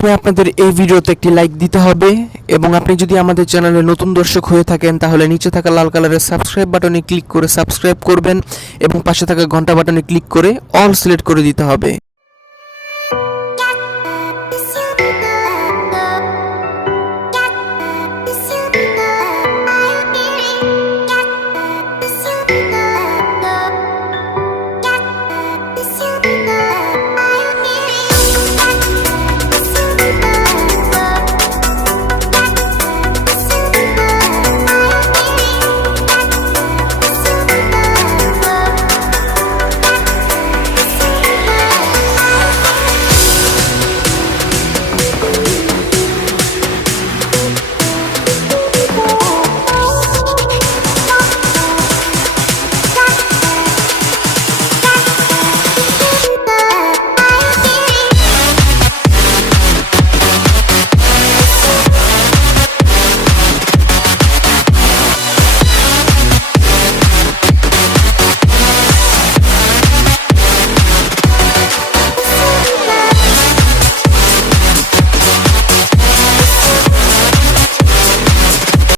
প্রথমে আপনাদের এই ভিডিওতে একটি লাইক দিতে হবে এবং আপনি যদি আমাদের চ্যানেলে নতুন দর্শক হয়ে থাকেন তাহলে নিচে থাকা লাল কালারের সাবস্ক্রাইব বাটনে ক্লিক করে সাবস্ক্রাইব করবেন এবং পাশে থাকা ঘন্টা বাটনে ক্লিক করে অল সিলেক্ট করে দিতে হবে।